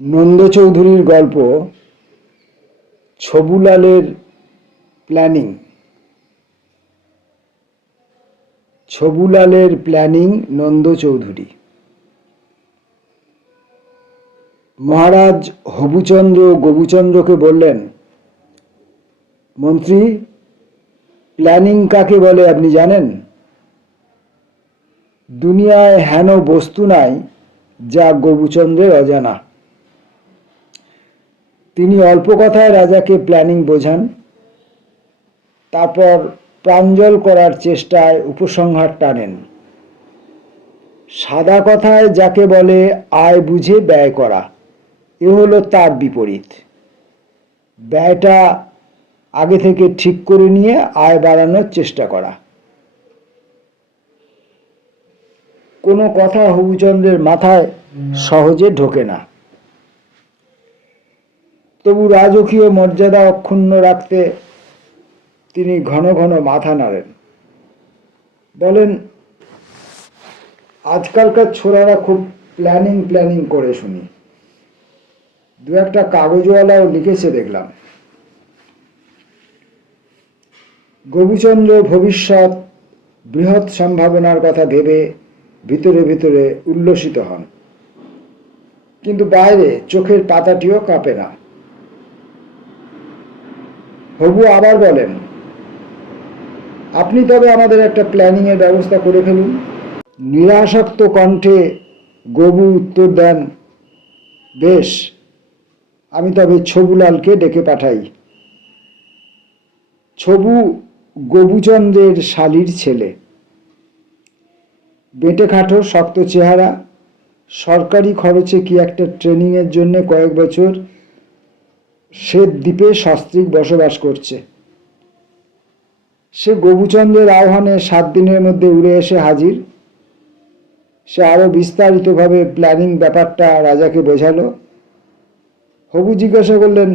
নন্দ চৌধুরীর গল্প ছবুলালের planning. ছবুলালের planning Nanda Chowdhury. মহারাজ হবুচন্দ্র গবুচন্দ্রকে বললেন, মন্ত্রী, প্ল্যানিং কাকে বলে আপনি জানেন? দুনিয়ায় হেন বস্তু নাই যা গবুচন্দ্রের অজানা। তিনি অল্প কথায় রাজাকে প্ল্যানিং বোঝান, তারপর প্রাঞ্জল করার চেষ্টায় উপসংহার টানেন। সাদা কথায় যাকে বলে আয় বুঝে ব্যয় করা, এ হলো তার বিপরীত। ব্যয়টা আগে থেকে ঠিক করে নিয়ে আয় বাড়ানোর চেষ্টা করা। কোনো কথা হবুচন্দ্রের মাথায় সহজে ঢোকে না, তবু রাজকীয় মর্যাদা অক্ষুণ্ণ রাখতে তিনি ঘন ঘন মাথা নাড়েন। বলেন, আজকালকার ছোড়ারা খুব প্ল্যানিং করে শুনি। দু একটা কাগজওয়ালাও লিখেছে দেখলাম। গবুচন্দ্র ভবিষ্যৎ বৃহৎ সম্ভাবনার কথা ভেবে ভিতরে ভিতরে উল্লসিত হন, কিন্তু বাইরে চোখের পাতাটিও কাঁপে না। হবু আবার বলেন, আপনি তবে আমাদের একটা প্ল্যানিং এর ব্যবস্থা করে ফেলুন। নিরাসক্ত কণ্ঠে গবু উত্তর দেন, বেশ, আমি তবে ছবুলালকে ডেকে পাঠাই। ছবু গবুচন্দ্রের শালীর ছেলে, বেঁটে খাটো শক্ত চেহারা, সরকারি খরচে কি একটা ট্রেনিংয়ের জন্য কয়েক বছর শ্বেত দ্বীপে সস্ত্রীক বসবাস করছে। সে গবুচন্দ্রের আহ্বানে 7 দিনের মধ্যে উড়ে এসে হাজির। সে আরো বিস্তারিতভাবে প্ল্যানিং ব্যাপারটা রাজাকে বোঝালো। হবু জিজ্ঞাসা করলেন,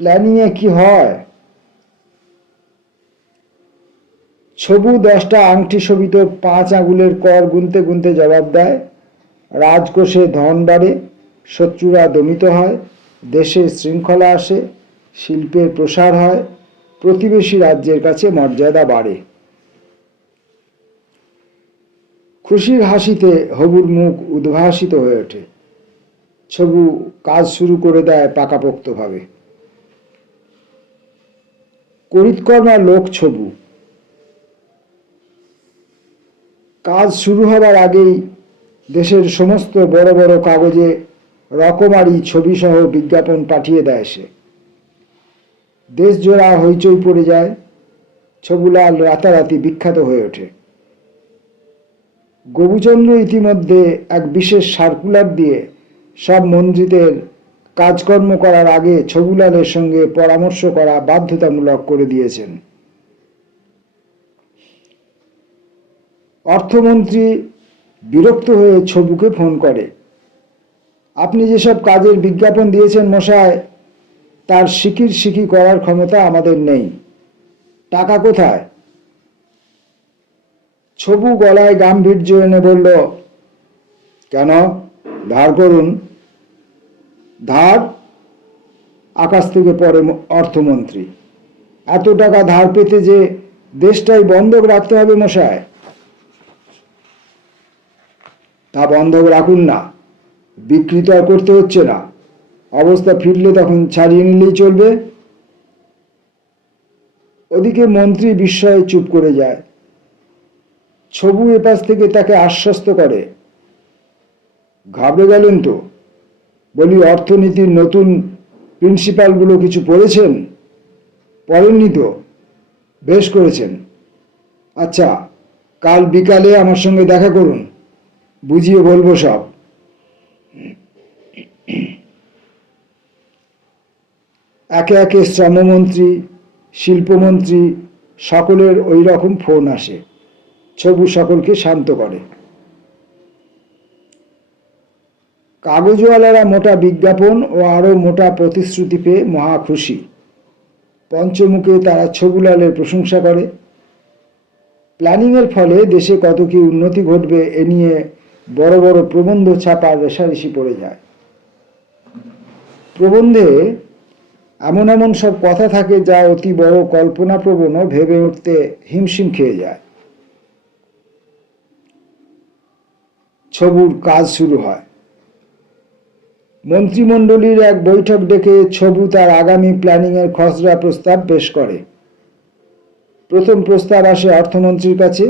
প্ল্যানিংয়ে কি হয়? ছবু 10টা আংটি শোভিত 5 আঙুলের কর গুনতে গুনতে জবাব দেয়, রাজকোষে ধন বাড়ে, শত্রুরা দমিত হয়, দেশে শৃঙ্খলা আসে, শিল্পের প্রসার হয়, প্রতিবেশী রাজ্যের কাছে মর্যাদা বাড়ে। খুশির হাসিতে হবুর মুখ উদ্ভাসিত হয়ে ওঠে। ছবু কাজ শুরু করে দেয় পাকাপোক্তভাবে। করিতকর্মা লোক ছবু। কাজ শুরু হবার আগেই দেশের সমস্ত বড় বড় কাগজে রকমারি ছবিসহ বিজ্ঞাপন পাঠিয়ে দেয় সে। দেশজোড়া হইচই পড়ে যায়। ছবুলাল রাতারাতি বিখ্যাত হয়ে ওঠে। গবুচন্দ্র ইতিমধ্যে এক বিশেষ সার্কুলার দিয়ে সব মন্ত্রীদের কাজকর্ম করার আগে ছবুলালের সঙ্গে পরামর্শ করা বাধ্যতামূলক করে দিয়েছেন। অর্থমন্ত্রী বিরক্ত হয়ে ছবুকে ফোন করে, আপনি যেসব কাজের বিজ্ঞাপন দিয়েছেন মশাই, তার সিকি করার ক্ষমতা আমাদের নেই। টাকা কোথায়? ছবু গলায় গাম্ভীর্য এনে বলল, কেন, ধার করুন। ধার? আকাশ থেকে পড়ে অর্থমন্ত্রী, এত টাকা ধার পেতে যে দেশটাই বন্ধক রাখতে হবে মশাই। তা বন্ধক রাখুন না, বিক্রি তো আর করতে হচ্ছে না। অবস্থা ফিরলে তখন ছাড়িয়ে নিলেই চলবে। ওদিকে মন্ত্রী বিস্ময়ে চুপ করে যায়। ছবু এপাশ থেকে তাকে আশ্বস্ত করে, ঘাবড়ে গেলেন তো? বলি, অর্থনীতির নতুন প্রিন্সিপালগুলো কিছু পড়েছেন? পড়েননি তো? বেশ করেছেন। আচ্ছা, কাল বিকালে আমার সঙ্গে দেখা করুন, বুঝিয়ে বলবো সব। একে একে শ্রমমন্ত্রী, শিল্পমন্ত্রী সকলের ওই রকম ফোন আসে। ছবু সকলকে শান্ত করে। কাগজওয়ালারা মোটা বিজ্ঞাপন ও আরো মোটা প্রতিশ্রুতি পেয়ে মহা খুশি। পঞ্চমুখে তারা ছবুলালের প্রশংসা করে। প্ল্যানিংয়ের ফলে দেশে কত কি উন্নতি ঘটবে এ নিয়ে বড় বড় প্রবন্ধ ছাপার রেশারেশি পড়ে যায়। প্রবন্ধে এমন এমন সব কথা থাকে যা অতি বড় কল্পনাপ্রবণও ভেবে উঠতে হিমশিম খেয়ে যায়। ছবুর কাজ শুরু হয়। মন্ত্রিমণ্ডলীর এক বৈঠক ডেকে ছবু তার আগামী প্ল্যানিংয়ের খসড়া প্রস্তাব পেশ করে। প্রথম প্রস্তাব আসে অর্থমন্ত্রীর কাছে।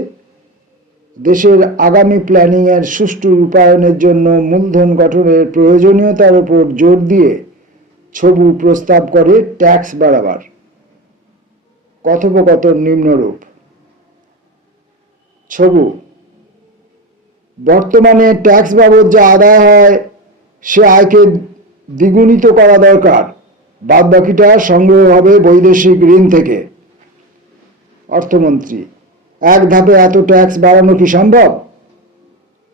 দেশের আগামী প্ল্যানিংয়ের সুষ্ঠু রূপায়ণের জন্য মূলধন গঠনের প্রয়োজনীয়তার উপর জোর দিয়ে ছবু প্রস্তাব করে ট্যাক্স বাড়াবার। কথোপকথন নিম্নরূপ: ছবু: বর্তমানে ট্যাক্স বাবদ যা আদায় হয় সে আয়কে দ্বিগুণিত করা দরকার। বাদবাকিটা সংগ্রহ হবে বৈদেশিক ঋণ থেকে। অর্থমন্ত্রী: এক ধাপে এত ট্যাক্স বাড়ানো কি সম্ভব?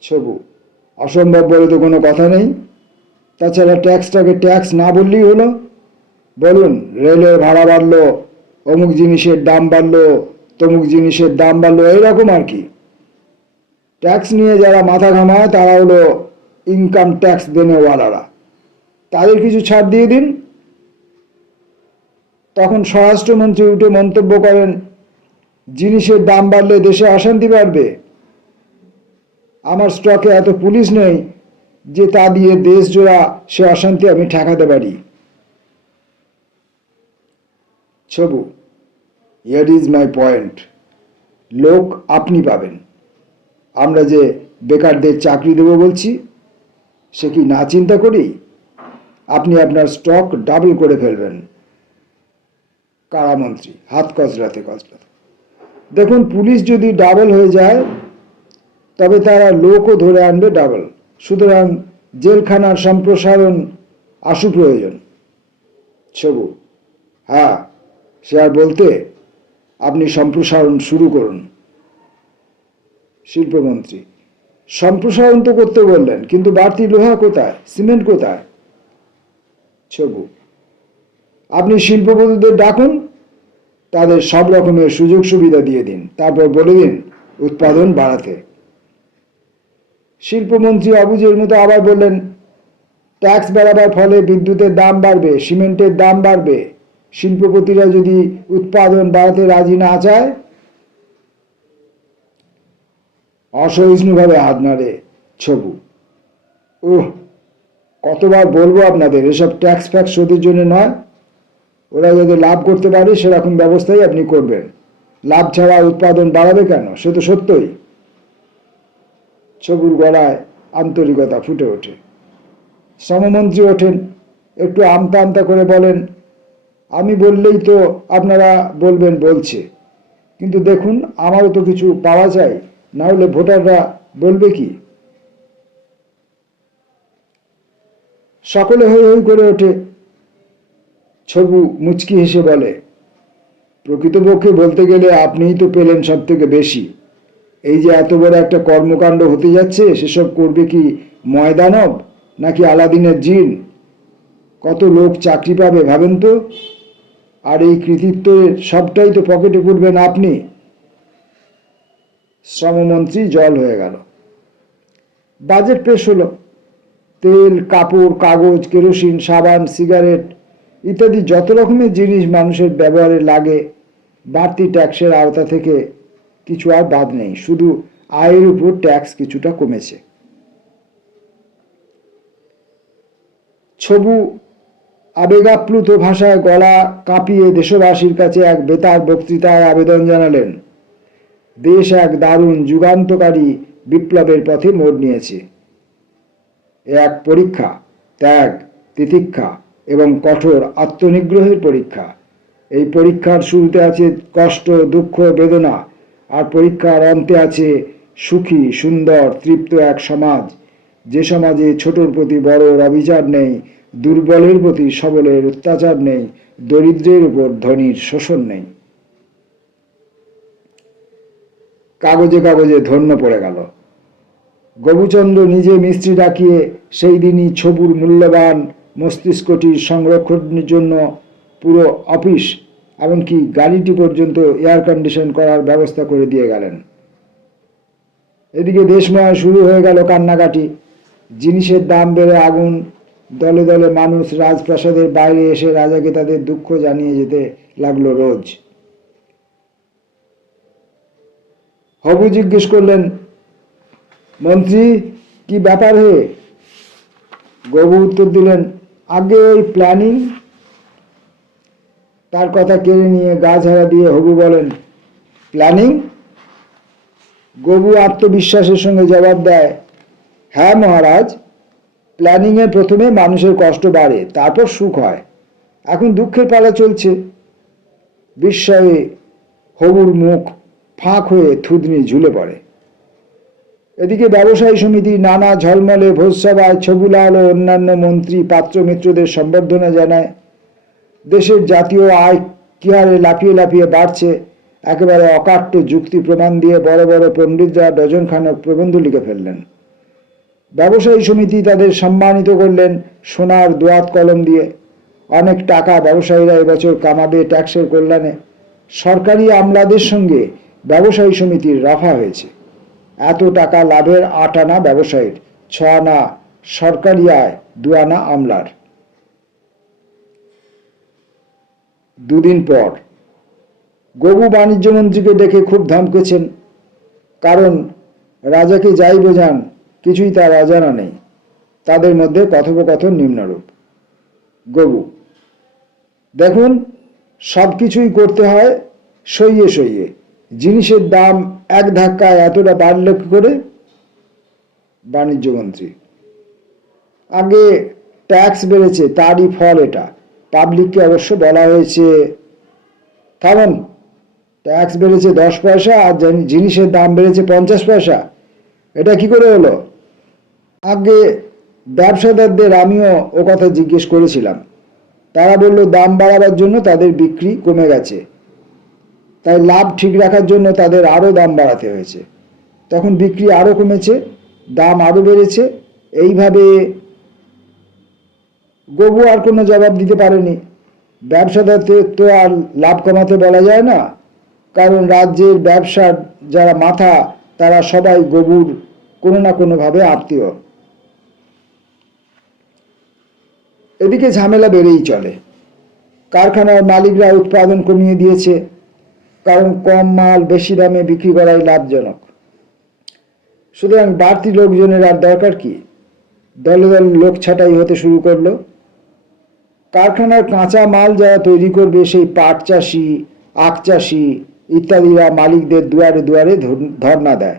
ছবু: অসম্ভব বলে তো কোনো কথা নেই। তাছাড়া ট্যাক্সটাকে ট্যাক্স না বললেই হলো। বলুন, রেলের ভাড়া বাড়লো, অমুক জিনিসের দাম বাড়লো, তমুক জিনিসের দাম বাড়লো, এইরকম আর কি। ট্যাক্স নিয়ে যারা মাথা ঘামায় তারা হলো ইনকাম ট্যাক্স দেনেওয়ালারা। তাদের কিছু ছাড় দিয়ে দিন। তখন স্বরাষ্ট্রমন্ত্রী উঠে মন্তব্য করেন, জিনিসের দাম বাড়লে দেশে অশান্তি বাড়বে। আমার স্টকে এত পুলিশ নেই যে তা দিয়ে দেশ জোড়া সে অশান্তি আমি ঠেকাতে পারি। ছবু: হিয়ার ইজ মাই পয়েন্ট। লোক আপনি পাবেন। আমরা যে বেকারদের চাকরি দেব বলছি, সে কি না চিন্তা করি? আপনি আপনার স্টক ডাবল করে ফেলবেন। কারামন্ত্রী হাত কচলাতে কচলাতে: দেখুন, পুলিশ যদি ডাবল হয়ে যায় তবে তারা লোকও ধরে আনবে ডাবল। সুতরাং জেলখানার সম্প্রসারণ আশু প্রয়োজন। ছবু: হ্যাঁ, সে আর বলতে, আপনি সম্প্রসারণ শুরু করুন। শিল্পমন্ত্রী: সম্প্রসারণ তো করতে বললেন, কিন্তু বাড়তি লোহা কোথায়, সিমেন্ট কোথায়? ছবু: আপনি শিল্পপতিদের ডাকুন, তাদের সব রকমের সুযোগ সুবিধা দিয়ে দিন, তারপর বলে দিন উৎপাদন বাড়াতে। শিল্পমন্ত্রী অবুঝের মতো আবার বললেন, ট্যাক্স বাড়াবার ফলে বিদ্যুতের দাম বাড়বে, সিমেন্টের দাম বাড়বে। শিল্পপতিরা যদি উৎপাদন বাড়াতে রাজি না চায়? অসহিষ্ণুভাবে হাত নাড়ে ছবু: কতবার বলবো আপনাদের, এসব ট্যাক্স ফ্যাক্স শোধের জন্য নয়। ওরা যদি লাভ করতে পারে সেরকম ব্যবস্থাই আপনি করবেন। লাভ ছাড়া উৎপাদন বাড়াবে কেন? সে তো সত্যই। ছবুর গলায় আন্তরিকতা ফুটে ওঠে। শ্রমমন্ত্রী ওঠেন, একটু আমতা আমতা করে বলেন, আমি বললেই তো আপনারা বলবেন বলছে, কিন্তু দেখুন আমারও তো কিছু পাওয়া চাই, না হলে ভোটাররা বলবে কি? সকলে হৈ হৈ করে ওঠে। ছবু মুচকি হেসে বলে, প্রকৃতপক্ষে বলতে গেলে আপনিই তো পেলেন সব থেকে বেশি। এই যে এত বড় একটা কর্মকাণ্ড হতে যাচ্ছে, সেসব করবে কি ময়দানব নাকি আলাদিনের জিন? কত লোক চাকরি পাবে ভাবেন তো। আর এই কৃতিত্বের সবটাই তো পকেটে পুরবেন আপনি। শ্রমমন্ত্রী জল হয়ে গেল। বাজেট পেশ হলো। তেল, কাপড়, কাগজ, কেরোসিন, সাবান, সিগারেট ইত্যাদি যত রকমের জিনিস মানুষের ব্যবহারে লাগে, বাড়তি ট্যাক্সের আওতা থেকে কিছু আর বাদ নেই। শুধু আয়ের উপর ট্যাক্স কিছুটা কমেছে। ছবু আবেগাপ্লুত ভাষায় গলা কাঁপিয়ে দেশবাসীর কাছে এক বেতার বক্তৃতায় আবেদন জানালেন, দেশ এক দারুণ যুগান্তকারী বিপ্লবের পথে মোড় নিয়েছে। এক পরীক্ষা, ত্যাগ, তিতিক্ষা এবং কঠোর আত্মনিগ্রহের পরীক্ষা। এই পরীক্ষার শুরুতে আছে কষ্ট, দুঃখ, বেদনা, আর পরীক্ষার অন্তে আছে সুখী, সুন্দর, তৃপ্ত এক সমাজ, যে সমাজে ছোটর প্রতি বড়র অবিচার নেই, দুর্বলের প্রতি সবলের অত্যাচার নেই, দরিদ্রের উপর ধনীর শোষণ নেই। কাগজে কাগজে ধন্য পড়ে গেল। গবুচন্দ্র নিজে মিস্ত্রি ডাকিয়ে সেই দিনই ছবুর মূল্যবান মস্তিষ্কটির সংরক্ষণের জন্য পুরো অফিস, এমনকি গাড়িটি পর্যন্ত এয়ার কন্ডিশন করার ব্যবস্থা করে দিয়ে গেলেন। এদিকে দেশময় শুরু হয়ে গেল কান্নাকাটি। জিনিসের দাম বেড়ে আগুন, দলে দলে মানুষ রাজপ্রাসাদের বাইরে এসে রাজাকে তাদের দুঃখ জানিয়ে যেতে লাগলো রোজ। হবু জিজ্ঞেস করলেন, মন্ত্রী, কি ব্যাপার হে? গবু উত্তর দিলেন, আগে ওই প্ল্যানিং। তার কথা কেড়ে নিয়ে গা ঝাড়া দিয়ে হবু বলেন, প্ল্যানিং? গবু আত্মবিশ্বাসের সঙ্গে জবাব দেয়, হ্যাঁ মহারাজ, প্ল্যানিংয়ের প্রথমে মানুষের কষ্ট বাড়ে, তারপর সুখ হয়। এখন দুঃখের পালা চলছে। বিস্ময়ে হবুর মুখ ফাঁক হয়ে থুতনি ঝুলে পড়ে। এদিকে ব্যবসায়ী সমিতি নানা ঝলমলে ভোজসভায় ছবুলাল ও অন্যান্য মন্ত্রী পাত্রমিত্রদের সম্বর্ধনা জানায়। দেশের জাতীয় আয় কি হারে লাফিয়ে লাফিয়ে বাড়ছে, একেবারে অকাট্য যুক্তি প্রমাণ দিয়ে বড় বড় পণ্ডিতরা ডজনখানেক প্রবন্ধ লিখে ফেললেন। ব্যবসায়ী সমিতি তাদের সম্মানিত করলেন সোনার দোয়াত কলম দিয়ে। অনেক টাকা ব্যবসায়ীরা এবছর কামাবে ট্যাক্সের কল্যাণে। সরকারি আমলাদের সঙ্গে ব্যবসায়ী সমিতির রফা হয়েছে। এত টাকা লাভের ৮ আনা ব্যবসায়ীর, ৬ আনা সরকারি আয়, ২ আনা আমলার। দুদিন পর গবু বাণিজ্য মন্ত্রীকে ডেকে খুব ধমকেছেন, কারণ রাজাকে যাই বোঝান কিছুই তার অজানা নেই। তাদের মধ্যে কথোপকথন নিম্নরূপ। গবু, দেখুন, সব কিছুই করতে হয় সইয়ে সইয়ে। জিনিসের দাম এক ধাক্কায় এতটা বাড়ল কি করে? বাণিজ্য মন্ত্রী, আগে ট্যাক্স বেড়েছে, তারই ফল এটা। পাবলিককে অবশ্য বলা হয়েছে। থামুন, ট্যাক্স বেড়েছে 10 পয়সা আর জিনিসের দাম বেড়েছে 50 পয়সা, এটা কি করে হলো? আগে ব্যবসাদারদের আমিও ও কথা জিজ্ঞেস করেছিলাম। তারা বলল দাম বাড়াবার জন্য তাদের বিক্রি কমে গেছে, তাই লাভ ঠিক রাখার জন্য তাদের আরও দাম বাড়াতে হয়েছে। তখন বিক্রি আরও কমেছে, দাম আরও বেড়েছে। এইভাবে গবু আর কোনো জবাব দিতে পারেনি। ব্যবসাদারদের তো আর লাভ কমাতে বলা যায় না, কারণ রাজ্যের ব্যবসার যারা মাথা তারা সবাই গবুর কোনো না কোনোভাবে আত্মীয়। এদিকে ঝামেলা বেড়েই চলে। কারখানার মালিকরা উৎপাদন কমিয়ে দিয়েছে, কারণ কম মাল বেশি দামে বিক্রি করাই লাভজনক। সুতরাং বাড়তি লোকজনের আর দরকার কি? দলে দলে লোক ছাঁটাই হতে শুরু করলো। কারখানার কাঁচা মাল যারা তৈরি করবে, সেই পাট চাষি, আখ চাষি ইত্যাদিরা মালিকদের দুয়ারে দুয়ারে ধর্ণা দেয়।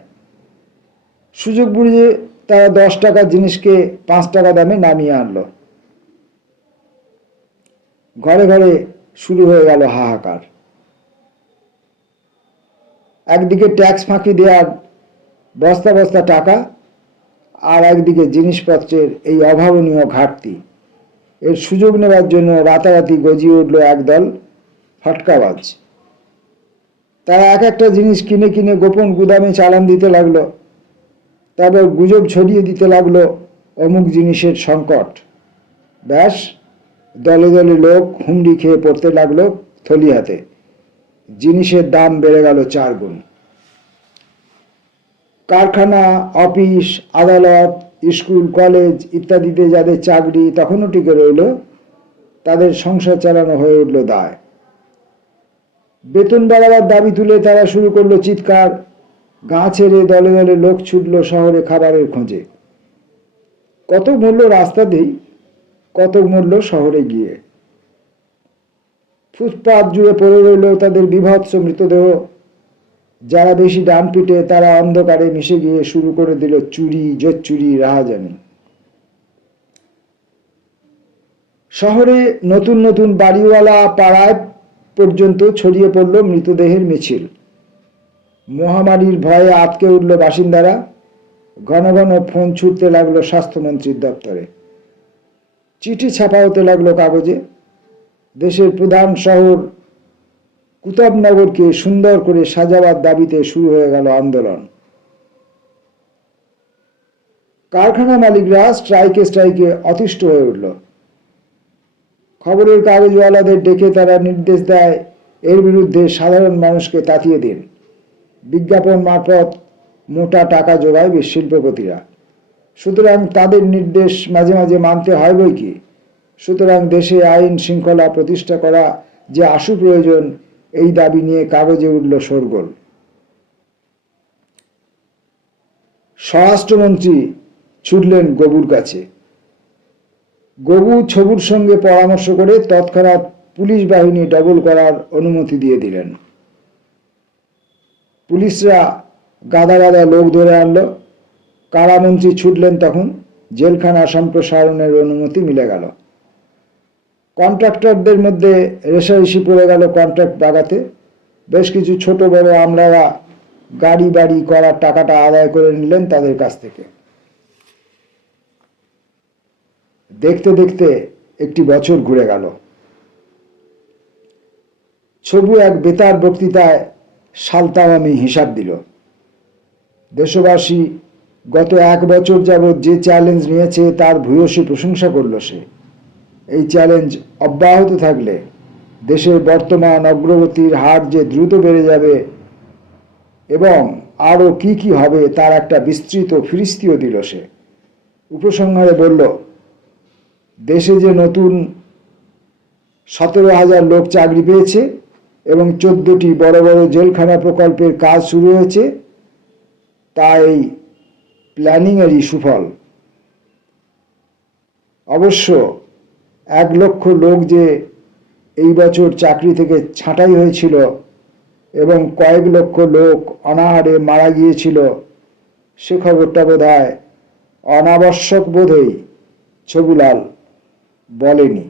সুযোগ বুঝে তারা 10 টাকার জিনিসকে 5 টাকা দামে নামিয়ে আনলো। ঘরে ঘরে শুরু হয়ে গেল হাহাকার। একদিকে ট্যাক্স ফাঁকি দেওয়ার বস্তা বস্তা টাকা, আর একদিকে জিনিসপত্রের এই অভাবনীয় ঘাটতি। এর সুযোগ নেবার জন্য রাতারাতি গজিয়ে উঠল একদল ফটকাবাজ। তারা এক একটা জিনিস কিনে কিনে গোপন গুদামে চালান দিতে লাগলো। তারপর গুজব ছড়িয়ে দিতে লাগলো অমুক জিনিসের সংকট। ব্যাস, দলে দলে লোক হুমড়ি খেয়ে পড়তে লাগলো থলি হাতে। জিনিসের দাম বেড়ে গেল 4 গুণ। কারখানা, অফিস, আদালত, স্কুল, কলেজ ইত্যাদিতে যাদের চাকরি তখনও টিকে রইল, তাদের সংসার চালানো হয়ে উঠল দায়। বেতন বাড়াবার দাবি তুলে তারা শুরু করলো চিৎকার। গাঁ ছেড়ে দলে দলে লোক ছুটল শহরে খাবারের খোঁজে। কত মূল্য রাস্তাতেই, কত মূল্য শহরে গিয়ে। ফুটপাত জুড়ে পড়ে রইল তাদের বিভৎস মৃতদেহ। যারা বেশি ডান পিটে তারা অন্ধকারে মিশে গিয়ে শুরু করে দিল চুরি, জোচ্চুরি, রাহাজানি। শহরে নতুন নতুন বাড়িওয়ালা পাড়ায় পর্যন্ত ছড়িয়ে পড়ল মৃতদেহের মিছিল। মহামারীর ভয়ে আটকে উঠল বাসিন্দারা। ঘন ঘন ফোন ছুটতে লাগলো স্বাস্থ্যমন্ত্রীর দপ্তরে। চিঠি ছাপা হতে লাগলো কাগজে। দেশের প্রধান শহর কুতুবনগরকে সুন্দর করে সাজাবার দাবিতে শুরু হয়ে গেল আন্দোলন। কারখানা মালিকরা স্ট্রাইকে অতিষ্ঠ হয়ে উঠল। খবরের কাগজওয়ালাদের ডেকে তারা নির্দেশ দেয়, এর বিরুদ্ধে সাধারণ মানুষকে তাতিয়ে দিন। বিজ্ঞাপন মারফত মোটা টাকা জোগায় শিল্পপতিরা। সুতরাং তাদের নির্দেশ মাঝে মাঝে মানতে হয় বই কি। সুতরাং দেশে আইন শৃঙ্খলা প্রতিষ্ঠা করা যে আশু প্রয়োজন, এই দাবি নিয়ে কাগজে উঠল শোরগোল। স্বরাষ্ট্রমন্ত্রী ছুটলেন গবুর কাছে। গবু ছবুর সঙ্গে পরামর্শ করে তৎক্ষণাৎ পুলিশ বাহিনী ডবল করার অনুমতি দিয়ে দিলেন। পুলিশরা গাদা গাদা লোক ধরে আনলো। কারামন্ত্রী ছুটলেন তখন। জেলখানা সম্প্রসারণের অনুমতি মিলে গেল। কন্ট্রাক্টরদের মধ্যে রেষারেষি পড়ে গেল কন্ট্রাক্ট বাগাতে। বেশ কিছু ছোট বড় আমলারা গাড়ি বাড়ি করার টাকাটা আদায় করে নিলেন তাদের কাছ থেকে। দেখতে দেখতে একটি বছর ঘুরে গেল। ছবু এক বেতার বক্তৃতায় সালতামামি হিসাব দিল। দেশবাসী গত 1 বছর যাবৎ যে চ্যালেঞ্জ নিয়েছে তার ভূয়সী প্রশংসা করল সে। এই চ্যালেঞ্জ অব্যাহত থাকলে দেশের বর্তমান অগ্রগতির হার যে দ্রুত বেড়ে যাবে এবং আরও কি কি হবে তার একটা বিস্তৃত ফিরিস্তিও দিল সে। উপসংহারে বলল, দেশে যে নতুন 17,000 লোক চাকরি পেয়েছে এবং 14টি বড় বড় জেলখানা প্রকল্পের কাজ শুরু হয়েছে, তা এই প্ল্যানিংয়েরই সুফল। অবশ্য 1 লক্ষ লোক যে এই বছর চাকরি থেকে ছাঁটাই হয়েছিল এবং কয়েক লক্ষ লোক অনাহারে মারা গিয়েছিল, সে খবরটা বোধহয় অনাবশ্যক বোধেই ছবুলাল বলেনি।